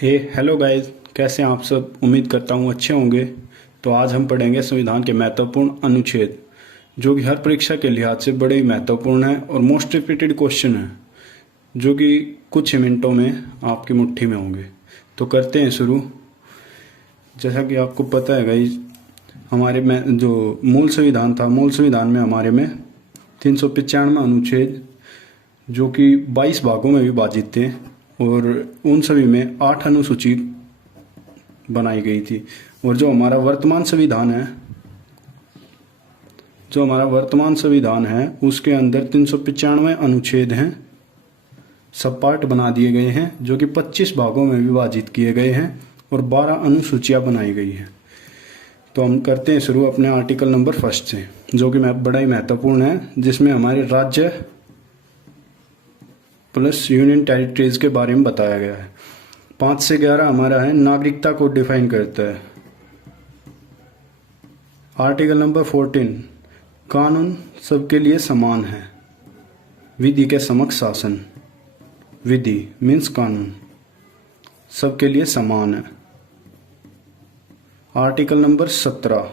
Hello guys, कैसे हैं आप सब। उम्मीद करता हूँ अच्छे होंगे। तो आज हम पढ़ेंगे संविधान के महत्वपूर्ण अनुच्छेद, जो कि हर परीक्षा के लिहाज से बड़े ही महत्वपूर्ण है और मोस्ट रिपीटेड क्वेश्चन है, जो कि कुछ ही मिनटों में आपकी मुट्ठी में होंगे। तो करते हैं शुरू। जैसा कि आपको पता है गाइस, हमारे में जो मूल संविधान था, मूल संविधान में हमारे में 395 अनुच्छेद, जो कि 22 भागों में विभाजित थे, और उन सभी में 8 अनुसूची बनाई गई थी। और जो हमारा वर्तमान संविधान है उसके अंदर 395 अनुच्छेद हैं, सब पार्ट बना दिए गए हैं, जो कि 25 भागों में विभाजित किए गए हैं और 12 अनुसूचियां बनाई गई हैं। तो हम करते हैं शुरू अपने आर्टिकल नंबर फर्स्ट से, जो कि बड़ा ही महत्वपूर्ण है, जिसमें हमारे राज्य प्लस यूनियन टेरिटरीज के बारे में बताया गया है। 5 से 11 हमारा है नागरिकता को डिफाइन करता है। आर्टिकल नंबर 14, कानून सबके लिए समान है, विधि के समक्ष शासन। विधि मीन्स कानून, सबके लिए समान है। आर्टिकल नंबर 17,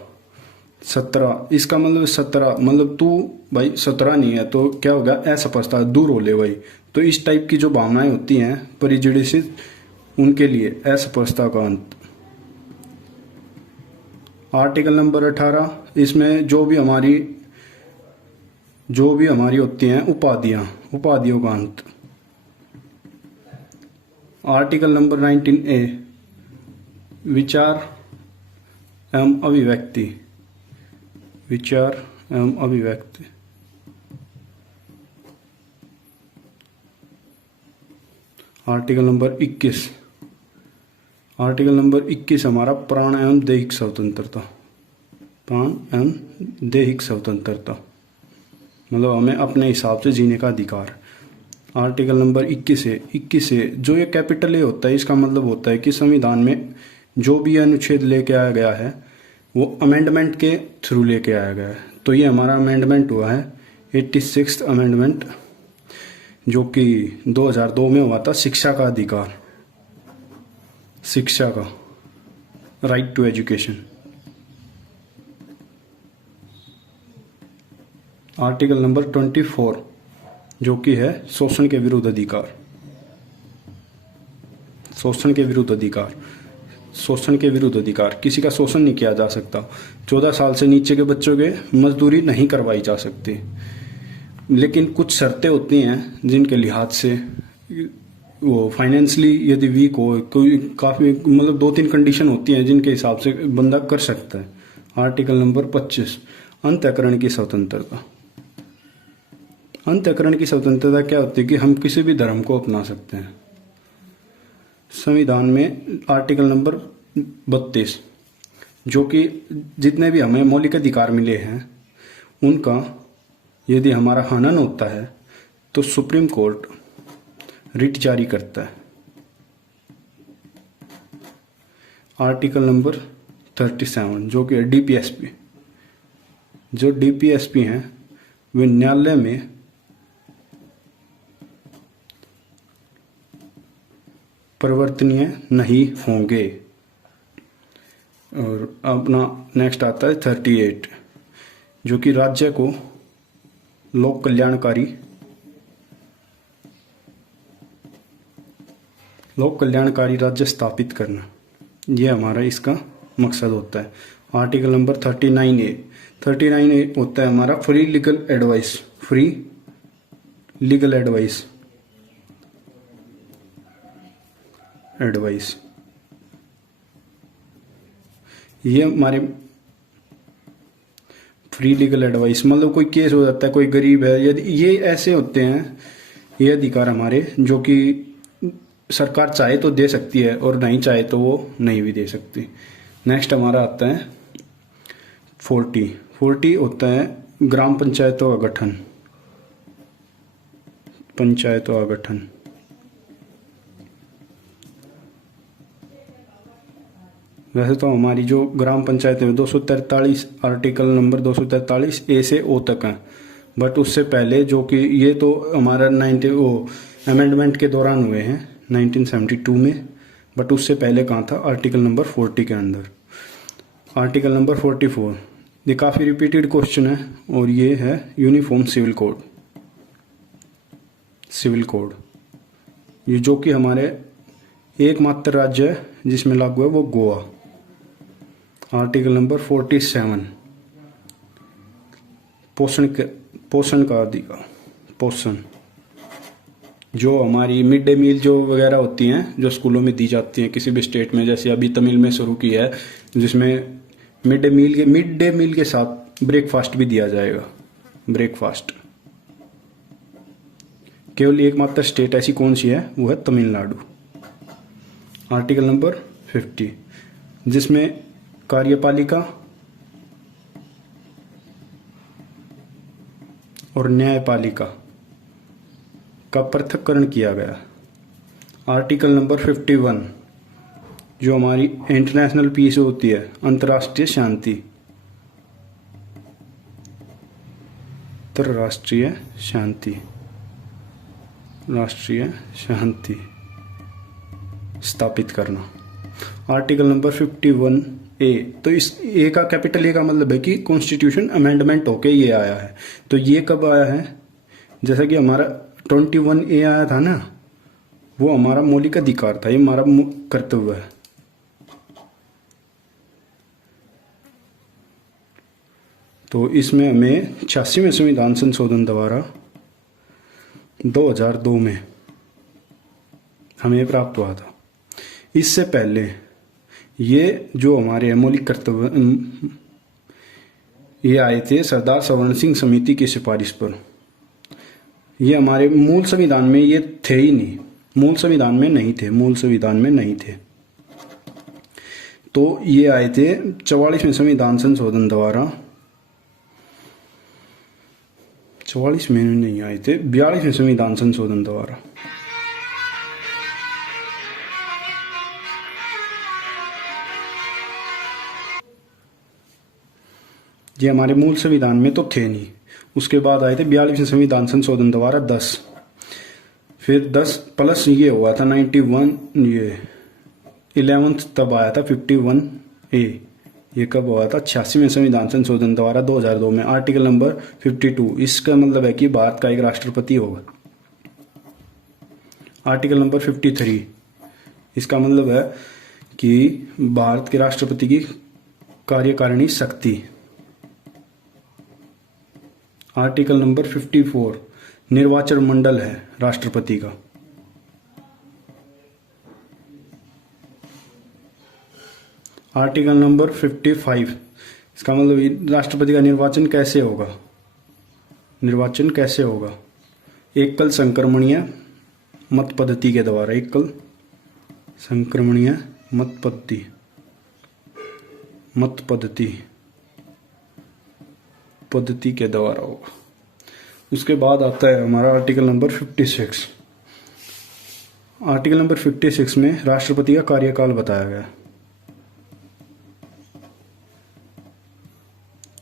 इसका मतलब 17 मतलब तू भाई 17 नहीं है तो क्या होगा, असमस्ता दूर हो ले भाई। तो इस टाइप की जो भावनाएं होती हैं प्रेजुडिस, उनके लिए असमस्ता का अंत। आर्टिकल नंबर 18, इसमें जो भी हमारी होती हैं उपाधियों का अंत। आर्टिकल नंबर 19A, विचार एवं अभिव्यक्ति। आर्टिकल नंबर 21 हमारा प्राण एवं दैहिक स्वतंत्रता, मतलब हमें अपने हिसाब से जीने का अधिकार। आर्टिकल नंबर 21 से जो ये कैपिटल ए होता है, इसका मतलब होता है कि संविधान में जो भी अनुच्छेद लेके आया गया है वो अमेंडमेंट के थ्रू लेके आया गया है। तो ये हमारा अमेंडमेंट हुआ है 86th अमेंडमेंट, जो कि 2002 में हुआ था। शिक्षा का अधिकार, शिक्षा का right to education. Article number 24, जो कि है शोषण के विरुद्ध अधिकार। किसी का शोषण नहीं किया जा सकता। 14 साल से नीचे के बच्चों के मजदूरी नहीं करवाई जा सकती, लेकिन कुछ शर्तें होती हैं जिनके लिहाज से वो फाइनेंशियली यदि वीक हो, कोई काफ़ी मतलब 2-3 कंडीशन होती हैं जिनके हिसाब से बंदा कर सकता है। आर्टिकल नंबर 25, अंतःकरण की स्वतंत्रता। अंतःकरण की स्वतंत्रता क्या होती है कि हम किसी भी धर्म को अपना सकते हैं। संविधान में आर्टिकल नंबर 32, जो कि जितने भी हमें मौलिक अधिकार मिले हैं उनका यदि हमारा हनन होता है तो सुप्रीम कोर्ट रिट जारी करता है। आर्टिकल नंबर 37, जो कि डीपीएसपी। जो डीपीएसपी हैं वे न्यायालय में परिवर्तनीय नहीं होंगे। और अपना नेक्स्ट आता है 38, जो कि राज्य को लोक कल्याणकारी राज्य स्थापित करना, यह हमारा इसका मकसद होता है। आर्टिकल नंबर 39A होता है हमारा फ्री लीगल एडवाइस। ये हमारे फ्री लीगल एडवाइस मतलब कोई केस हो जाता है, कोई गरीब है, यदि ये ऐसे होते हैं, ये अधिकार हमारे जो कि सरकार चाहे तो दे सकती है और नहीं चाहे तो वो नहीं भी दे सकती। नेक्स्ट हमारा आता है 40 होता है ग्राम पंचायतों का गठन। वैसे तो हमारी जो ग्राम पंचायत में 243 आर्टिकल नंबर 243A से O तक है, बट उससे पहले जो कि ये तो हमारा अमेंडमेंट के दौरान हुए हैं 1972 में, बट उससे पहले कहाँ था, आर्टिकल नंबर 40 के अंदर। आर्टिकल नंबर 44 ये काफ़ी रिपीटेड क्वेश्चन है और ये है uniform civil code. Civil code ये जो कि हमारे एकमात्र राज्य है जिसमें लागू है वो गोवा। आर्टिकल नंबर 47 पोषण का अधिकार। पोषण जो हमारी मिड डे मील जो वगैरह होती हैं जो स्कूलों में दी जाती हैं किसी भी स्टेट में, जैसे अभी तमिल में शुरू की है, जिसमें मिड डे मील के साथ ब्रेकफास्ट भी दिया जाएगा। ब्रेकफास्ट केवल एकमात्र स्टेट ऐसी कौन सी है, वो है तमिलनाडु। आर्टिकल नंबर 50 जिसमें कार्यपालिका और न्यायपालिका का पृथक्करण किया गया। आर्टिकल नंबर 51 जो हमारी इंटरनेशनल पीस होती है, अंतर्राष्ट्रीय शांति। अंतर्राष्ट्रीय शांति, राष्ट्रीय शांति स्थापित करना। आर्टिकल नंबर 51A तो इस ए का कैपिटल ए का मतलब है कि कॉन्स्टिट्यूशन अमेंडमेंट होके ये आया है। तो ये कब आया है, जैसा कि हमारा 21A आया था ना, वो हमारा मौलिक अधिकार था, ये हमारा कर्तव्य है। तो इसमें हमें 86वें संविधान संशोधन द्वारा 2002 में हमें प्राप्त हुआ था। इससे पहले ये जो हमारे मौलिक कर्तव्य ये आए थे सरदार सवर्ण सिंह समिति की सिफारिश पर। ये हमारे मूल संविधान में ये थे ही नहीं, मूल संविधान में नहीं थे, मूल संविधान में नहीं थे। तो ये आए थे 44वें संविधान संशोधन द्वारा, 44 में नहीं आए थे, 42वें संविधान संशोधन द्वारा। ये हमारे मूल संविधान में तो थे नहीं। उसके बाद आए थे 42वें संविधान संशोधन द्वारा 10, फिर 10 प्लस ये हुआ था 91, ये 11th तब आया था 51A। ये कब हुआ था, 86वें संविधान संशोधन द्वारा 2002 में। आर्टिकल नंबर 52 इसका मतलब है कि भारत का एक राष्ट्रपति होगा। आर्टिकल नंबर 53 इसका मतलब है कि भारत के राष्ट्रपति की कार्यकारिणी शक्ति। आर्टिकल नंबर 54 निर्वाचन मंडल है राष्ट्रपति का। आर्टिकल नंबर 55 इसका मतलब राष्ट्रपति का निर्वाचन कैसे होगा, निर्वाचन कैसे होगा, एकल संक्रमणीय मत पद्धति के द्वारा। एकल संक्रमणीय मत पद्धति के द्वारा होगा। उसके बाद आता है हमारा आर्टिकल नंबर 56। आर्टिकल नंबर 56 में राष्ट्रपति का कार्यकाल बताया गया।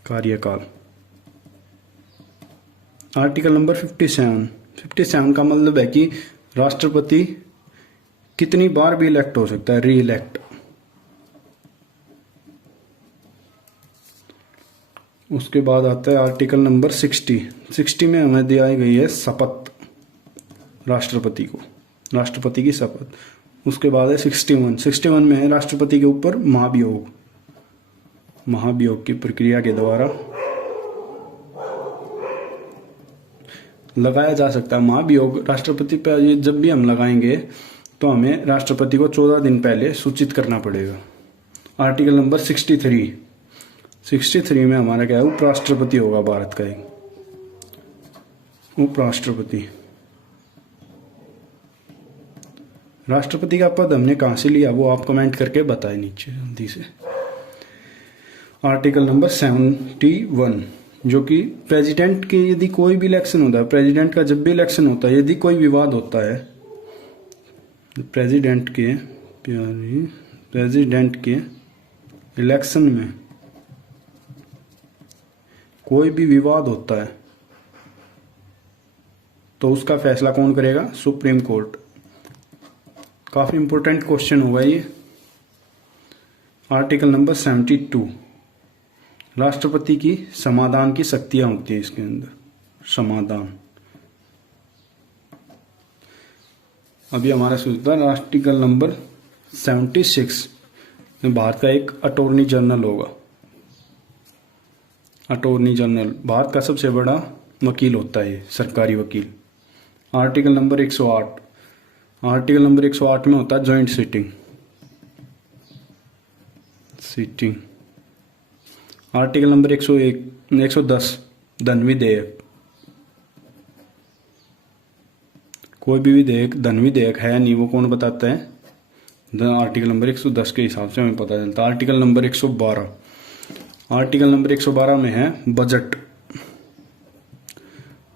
कार्यकाल। आर्टिकल नंबर 57 का मतलब है कि राष्ट्रपति कितनी बार भी इलेक्ट हो सकता है, री इलेक्ट। उसके बाद आता है आर्टिकल नंबर 60 में हमें दिया गई है शपथ राष्ट्रपति को, राष्ट्रपति की शपथ। उसके बाद है 61 में है राष्ट्रपति के ऊपर महाभियोग की प्रक्रिया के द्वारा लगाया जा सकता है। महाभियोग राष्ट्रपति पर जब भी हम लगाएंगे तो हमें राष्ट्रपति को 14 दिन पहले सूचित करना पड़ेगा। आर्टिकल नंबर 63 में हमारा क्या है, उपराष्ट्रपति होगा भारत का एक उपराष्ट्रपति। राष्ट्रपति का पद हमने कहां से लिया वो आप कमेंट करके बताएं नीचे जल्दी से। आर्टिकल नंबर 71 जो कि प्रेसिडेंट के यदि कोई भी इलेक्शन होता है, प्रेसिडेंट का जब भी इलेक्शन होता है, यदि कोई विवाद होता है प्रेसिडेंट के इलेक्शन में कोई भी विवाद होता है तो उसका फैसला कौन करेगा, सुप्रीम कोर्ट काफ़ी इंपॉर्टेंट क्वेश्चन होगा ये। आर्टिकल नंबर 72, राष्ट्रपति की समाधान की शक्तियां होती है इसके अंदर, समाधान। अभी हमारा सूचता है आर्टिकल नंबर 76 में भारत का एक अटॉर्नी जनरल होगा। अटॉर्नी जनरल भारत का सबसे बड़ा वकील होता है, सरकारी वकील। आर्टिकल नंबर 108, आर्टिकल नंबर 108 में होता है जॉइंट सिटिंग। आर्टिकल नंबर 110 धन विधेयक। कोई भी विधेयक धन विधेयक है नहीं, वो कौन बताता है? आर्टिकल नंबर 110 के हिसाब से हमें पता चलता है। आर्टिकल नंबर 112, आर्टिकल नंबर 112 में है बजट।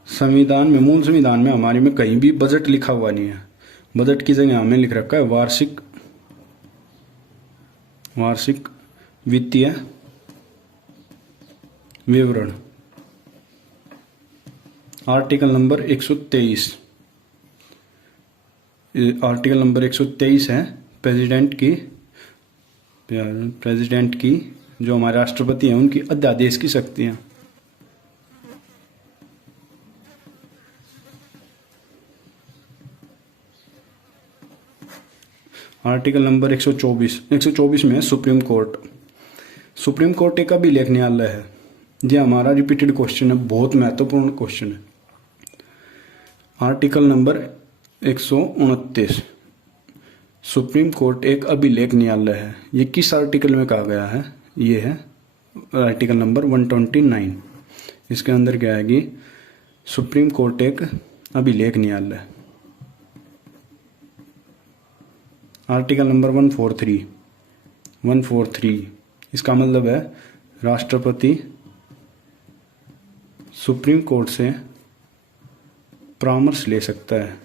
संविधान में, मूल संविधान में हमारे में कहीं भी बजट लिखा हुआ नहीं है। बजट की जगह हमें लिख रखा है वार्षिक वित्तीय विवरण। आर्टिकल नंबर 123, आर्टिकल नंबर 123 है प्रेसिडेंट की जो हमारे राष्ट्रपति हैं उनकी अध्यादेश की शक्तियां। आर्टिकल नंबर 124 में है सुप्रीम कोर्ट। सुप्रीम कोर्ट एक अभिलेख न्यायालय है। यह हमारा रिपीटेड क्वेश्चन है, बहुत महत्वपूर्ण क्वेश्चन है। आर्टिकल नंबर 129, सुप्रीम कोर्ट एक अभिलेख न्यायालय है। ये किस आर्टिकल में कहा गया है? ये है आर्टिकल नंबर 129। इसके अंदर क्या है कि सुप्रीम कोर्ट एक अभिलेख न्यायालय। आर्टिकल नंबर 143, इसका मतलब है राष्ट्रपति सुप्रीम कोर्ट से परामर्श ले सकता है,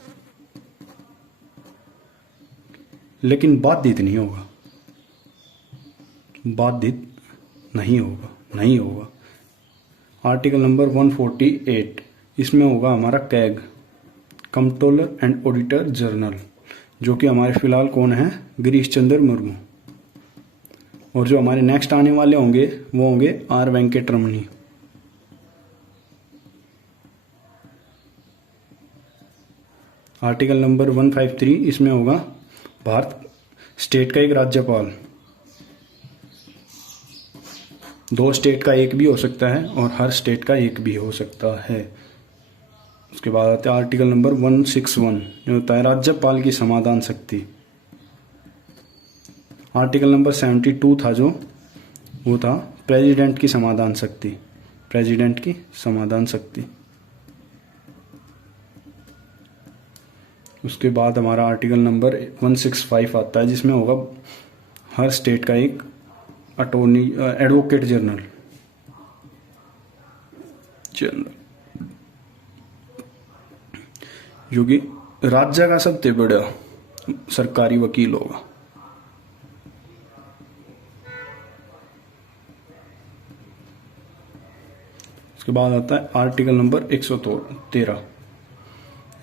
लेकिन बाधित नहीं होगा। बाधित नहीं होगा। आर्टिकल नंबर 148, इसमें होगा हमारा CAG, controller and auditor general, जो कि हमारे फिलहाल कौन है? गिरीश चंद्र मुर्मू। और जो हमारे नेक्स्ट आने वाले होंगे वो होंगे आर वेंकटरमणी। आर्टिकल नंबर 153, इसमें होगा भारत स्टेट का एक राज्यपाल। 2 स्टेट का एक भी हो सकता है और हर स्टेट का एक भी हो सकता है। उसके बाद आता है आर्टिकल नंबर 161, जो होता है राज्यपाल की समाधान शक्ति। आर्टिकल नंबर 72 था जो वो था प्रेसिडेंट की समाधान शक्ति। प्रेसिडेंट की समाधान शक्ति। उसके बाद हमारा आर्टिकल नंबर 165 आता है, जिसमें होगा हर स्टेट का एक एडवोकेट जनरल। जो कि राज्य का सबसे बड़ा सरकारी वकील होगा। उसके बाद आता है आर्टिकल नंबर 113,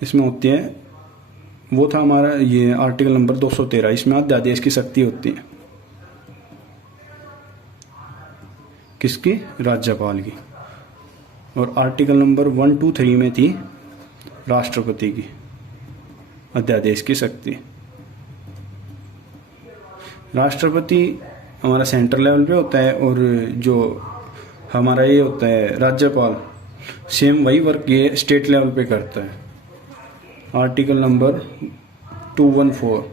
इसमें होती है, वो था हमारा ये आर्टिकल नंबर 213, इसमें अध्यादेश की शक्ति होती है। किसकी? राज्यपाल की। और आर्टिकल नंबर 123 में थी राष्ट्रपति की अध्यादेश की शक्ति। राष्ट्रपति हमारा सेंट्रल लेवल पे होता है और जो हमारा ये होता है राज्यपाल, सेम वही वर्क ये स्टेट लेवल पे करता है। आर्टिकल नंबर 214,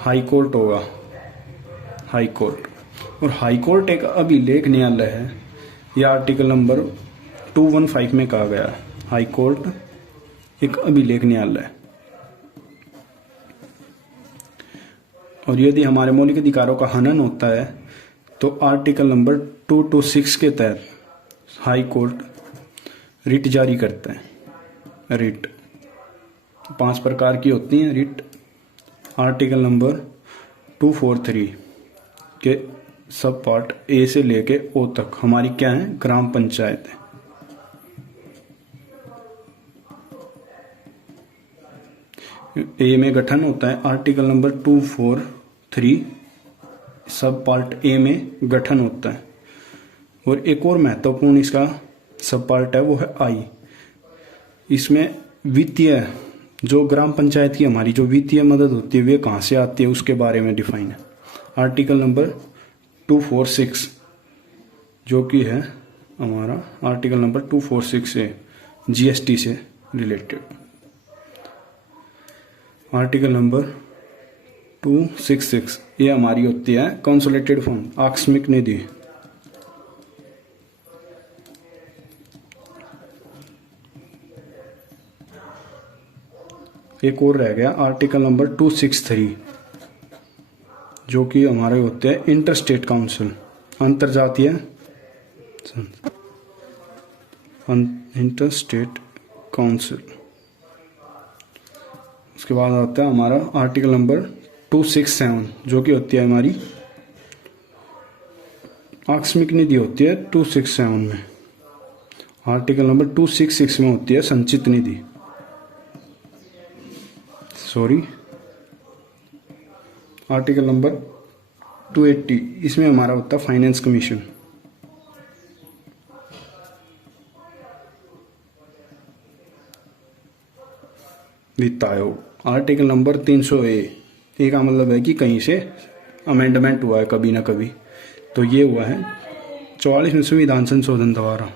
हाई कोर्ट होगा, हाई कोर्ट। और हाई कोर्ट एक अभिलेख न्यायालय है, यह आर्टिकल नंबर 215 में कहा गया है। हाई कोर्ट एक अभिलेख न्यायालय है। और यदि हमारे मौलिक अधिकारों का हनन होता है तो आर्टिकल नंबर 226 के तहत हाई कोर्ट रिट जारी करता है। रिट 5 प्रकार की होती हैं रिट। आर्टिकल नंबर 243 के सब पार्ट ए से लेके ओ तक हमारी क्या है? ग्राम पंचायत है। ए में गठन होता है। आर्टिकल नंबर 243 सब पार्ट ए में गठन होता है। और एक और महत्वपूर्ण इसका सब पार्ट है, वो है आई। इसमें वित्तीय, जो ग्राम पंचायत की हमारी जो वित्तीय मदद होती है वे कहाँ से आती है उसके बारे में डिफाइन है। आर्टिकल नंबर 246 जो कि है हमारा आर्टिकल नंबर 246 है जीएसटी से रिलेटेड। आर्टिकल नंबर 266 ये हमारी होती है कंसोलिडेटेड फंड, आकस्मिक निधि। एक और रह गया आर्टिकल नंबर 263 जो कि हमारे होते हैं इंटर स्टेट काउंसिल, अंतरजातीय इंटर स्टेट काउंसिल। उसके बाद आता है हमारा आर्टिकल नंबर 267 जो कि होती है हमारी आकस्मिक निधि होती है 267 में। आर्टिकल नंबर 266 में होती है संचित निधि, आर्टिकल नंबर 280 इसमें हमारा होता है फाइनेंस कमीशन। वित्त आयोग। आर्टिकल नंबर 300A का मतलब है कि कहीं से अमेंडमेंट हुआ है कभी ना कभी, तो ये हुआ है 44वें संविधान संशोधन द्वारा।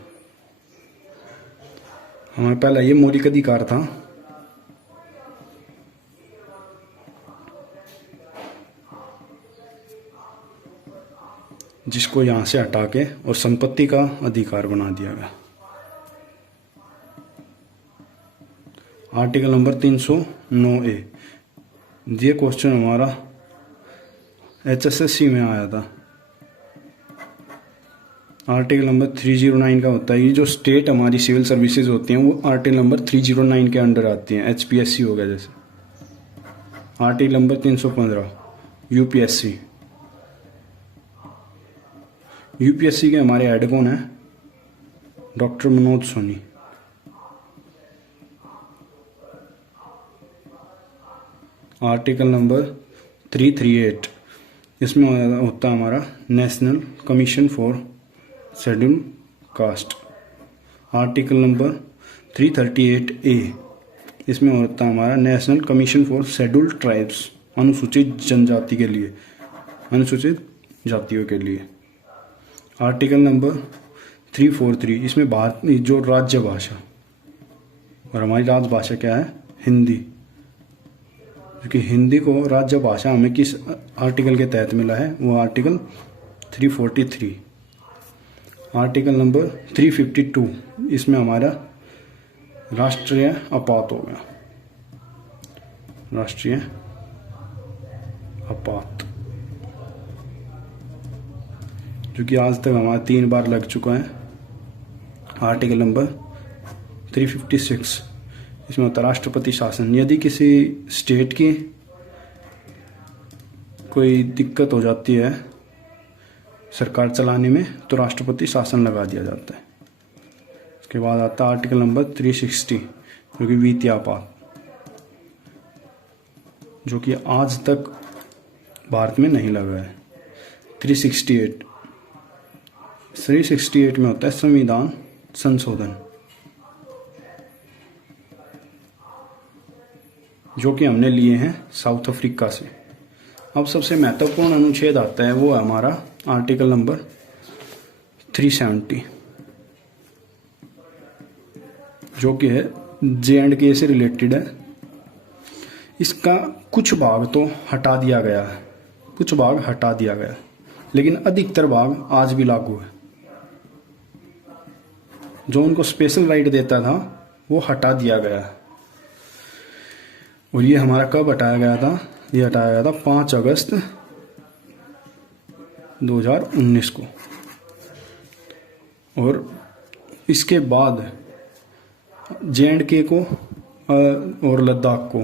हमारा पहला ये मौलिक अधिकार था, जिसको यहां से हटा के और संपत्ति का अधिकार बना दिया गया। आर्टिकल नंबर 309A ये क्वेश्चन हमारा HSSC में आया था। आर्टिकल नंबर 309 का होता है, ये जो स्टेट हमारी सिविल सर्विसेज होती हैं वो आर्टिकल नंबर 309 के अंडर आती हैं। HPSC हो गया जैसे। Article number 315 UPSC। यूपीएससी के हमारे हेड कौन है? Doctor Manoj Soni. Article number 338 इसमें होता है हमारा national commission for schedule caste. Article number 338A इसमें होता है हमारा national commission for scheduled tribes, अनुसूचित जनजाति के लिए, अनुसूचित जातियों के लिए। आर्टिकल नंबर 343 इसमें भारत जो राज्य भाषा, और हमारी राजभाषा क्या है? हिंदी। क्योंकि हिंदी को राज्य भाषा हमें किस आर्टिकल के तहत मिला है? वो आर्टिकल 343। आर्टिकल नंबर 352 इसमें हमारा राष्ट्रीय आपात हो गया, राष्ट्रीय आपात, जो कि आज तक हमारा 3 बार लग चुका है। आर्टिकल नंबर 356 इसमें होता है राष्ट्रपति शासन। यदि किसी स्टेट की कोई दिक्कत हो जाती है सरकार चलाने में तो राष्ट्रपति शासन लगा दिया जाता है। उसके बाद आता है आर्टिकल नंबर 360 जो कि वित्तीय आपात, जो कि आज तक भारत में नहीं लगा है। 368 में होता है संविधान संशोधन, जो कि हमने लिए हैं साउथ अफ्रीका से। अब सबसे महत्वपूर्ण अनुच्छेद आता है, वो है हमारा आर्टिकल नंबर 370 जो कि है J&K से रिलेटेड है। इसका कुछ भाग तो हटा दिया गया है, कुछ भाग हटा दिया गया है, लेकिन अधिकतर भाग आज भी लागू है। जो उनको स्पेशल राइट देता था वो हटा दिया गया है। और ये हमारा कब हटाया गया था? ये हटाया गया था 5 अगस्त 2019 को। और इसके बाद J&K को और लद्दाख को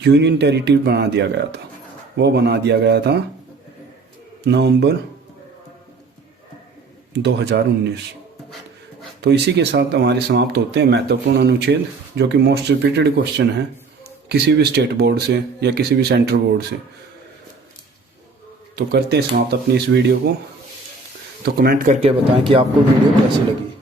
यूनियन टेरिटरी बना दिया गया था। वो बना दिया गया था नवंबर 2019। तो इसी के साथ हमारे समाप्त होते हैं महत्वपूर्ण अनुच्छेद, जो कि मोस्ट रिपीटेड क्वेश्चन है किसी भी स्टेट बोर्ड से या किसी भी सेंट्रल बोर्ड से। तो करते हैं समाप्त अपनी इस वीडियो को। तो कमेंट करके बताएं कि आपको वीडियो कैसी लगी।